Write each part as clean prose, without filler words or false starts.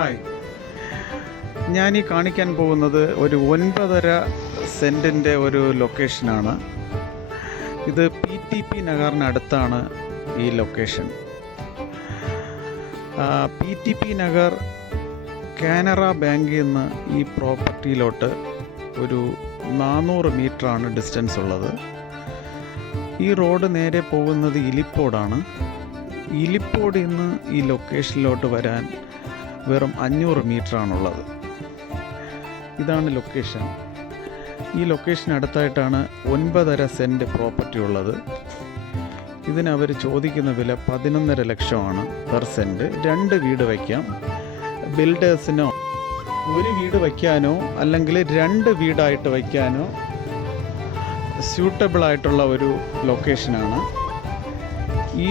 Hi, ഞാനീ കാണിക്കാൻ പോകുന്നത് ഒരു 9.5 സെൻറ്റിൻ്റെ ഒരു ലൊക്കേഷനാണ്. ഇത് PTP നഗറിനടുത്താണ് ഈ ലൊക്കേഷൻ. PTP നഗർ കാനറ ബാങ്കിൽ നിന്ന് ഈ പ്രോപ്പർട്ടിയിലോട്ട് ഒരു 400 മീറ്ററാണ് ഡിസ്റ്റൻസ് ഉള്ളത്. ഈ റോഡ് നേരെ പോകുന്നത് ഇലിപ്പോടാണ്. ഇലിപ്പോടിൽ നിന്ന് ഈ ലൊക്കേഷനിലോട്ട് വരാൻ വെറും 500 മീറ്ററാണുള്ളത്. ഇതാണ് ലൊക്കേഷൻ. ഈ ലൊക്കേഷൻ അടുത്തായിട്ടാണ് 9.5 സെൻറ്റ് പ്രോപ്പർട്ടി ഉള്ളത്. ഇതിനവർ ചോദിക്കുന്ന വില 11.5 ലക്ഷമാണ് പെർ സെൻറ്റ്. 2 വീട് വയ്ക്കാം. ബിൽഡേഴ്സിനോ ഒരു വീട് വയ്ക്കാനോ അല്ലെങ്കിൽ 2 വീടായിട്ട് വയ്ക്കാനോ സ്യൂട്ടബിളായിട്ടുള്ള ഒരു ലൊക്കേഷനാണ്. ഈ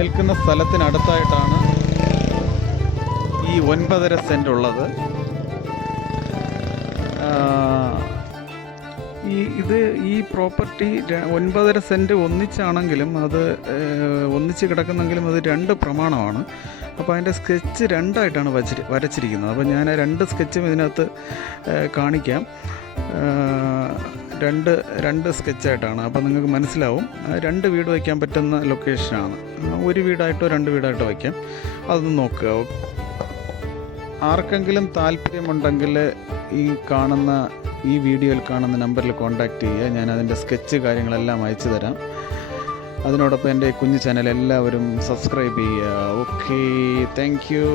നിൽക്കുന്ന സ്ഥലത്തിനടുത്തായിട്ടാണ് ഈ 9.5 സെൻറ്റ് ഉള്ളത്. ഈ പ്രോപ്പർട്ടി 9.5 സെൻറ്റ് ഒന്നിച്ചാണെങ്കിലും അത് ഒന്നിച്ച് കിടക്കുന്നെങ്കിലും അത് 2 പ്രമാണമാണ്. അപ്പോൾ അതിൻ്റെ സ്കെച്ച് 2ആയിട്ടാണ് വരച്ചിരിക്കുന്നത്. അപ്പോൾ ഞാൻ 2 സ്കെച്ചും ഇതിനകത്ത് കാണിക്കാം. രണ്ട് സ്കെച്ചായിട്ടാണ്. അപ്പോൾ നിങ്ങൾക്ക് മനസ്സിലാവും 2 വീട് വയ്ക്കാൻ പറ്റുന്ന ലൊക്കേഷനാണ്. 1 വീടായിട്ടോ 2 വീടായിട്ടോ വയ്ക്കാം. അതൊന്ന് നോക്കുക. ആർക്കെങ്കിലും താല്പര്യമുണ്ടെങ്കിൽ ഈ വീഡിയോയിൽ കാണുന്ന നമ്പറിൽ കോൺടാക്റ്റ് ചെയ്യുക. ഞാൻ അതിൻ്റെ സ്കെച്ച് കാര്യങ്ങളെല്ലാം അയച്ചു തരാം. അതിനോടൊപ്പം എൻ്റെ കുഞ്ഞു ചാനൽ എല്ലാവരും സബ്സ്ക്രൈബ് ചെയ്യുക. Okay, thank you.